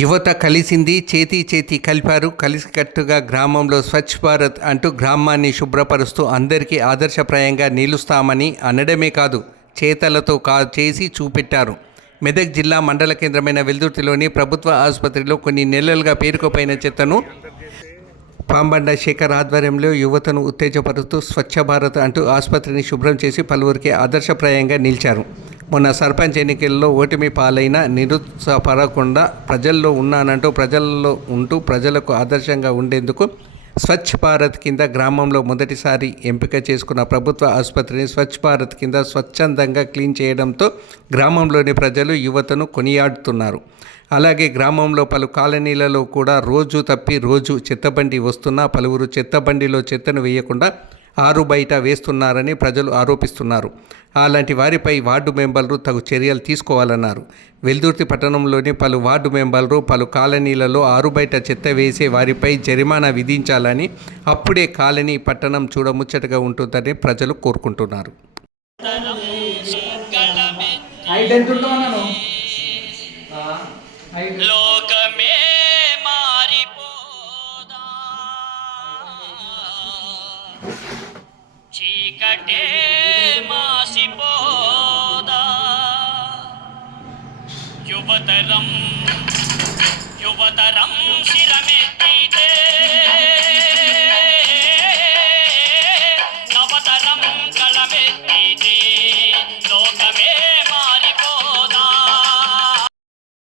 యువత కలిసింది, చేతి చేతి కలిపారు. కలిసికట్టుగా గ్రామంలో స్వచ్ఛ భారత్ అంటూ గ్రామాన్ని శుభ్రపరుస్తూ అందరికీ ఆదర్శప్రాయంగా నిలుస్తామని అనడమే కాదు, చేతలతో చేసి చూపెట్టారు. మెదక్ జిల్లా మండల కేంద్రమైన వెల్దుర్తిలోని ప్రభుత్వ ఆసుపత్రిలో కొన్ని నెలలుగా పేరుకుపోయిన చెత్తను పాంబండ శేఖర్ ఆధ్వర్యంలో యువతను ఉత్తేజపరుస్తూ స్వచ్ఛ భారత్ అంటూ ఆసుపత్రిని శుభ్రం చేసి పలువురికి ఆదర్శప్రాయంగా నిలిచారు. మొన్న సర్పంచ్ ఎన్నికల్లో ఓటమి పాలైన నిరుత్సాహపడకుండా ప్రజల్లో ఉన్నానంటూ ప్రజల్లో ఉంటూ ప్రజలకు ఆదర్శంగా ఉండేందుకు స్వచ్ఛ భారత్ కింద గ్రామంలో మొదటిసారి ఎంపిక చేసుకున్న ప్రభుత్వ ఆసుపత్రిని స్వచ్ఛ భారత్ కింద స్వచ్ఛందంగా క్లీన్ చేయడంతో గ్రామంలోని ప్రజలు యువతను కొనియాడుతున్నారు. అలాగే గ్రామంలో పలు కాలనీలలో కూడా రోజు తప్పి రోజు చెత్తబండి వస్తున్నా పలువురు చెత్తబండిలో చెత్తను వేయకుండా ఆరు బయట వేస్తున్నారని ప్రజలు ఆరోపిస్తున్నారు. అలాంటి వారిపై వార్డు మెంబర్లు తగు చర్యలు తీసుకోవాలన్నారు. వెల్దుర్తి పట్టణంలోని పలు వార్డు మెంబర్లు పలు కాలనీలలో ఆరు బయట చెత్త వేసే వారిపై జరిమానా విధించాలని, అప్పుడే కాలనీ పట్టణం చూడముచ్చటగా ఉంటుందని ప్రజలు కోరుకుంటున్నారు. లోకమే మారిపోదా, చీకటే మాసిపోదా, యువతరం శిరమెత్తితే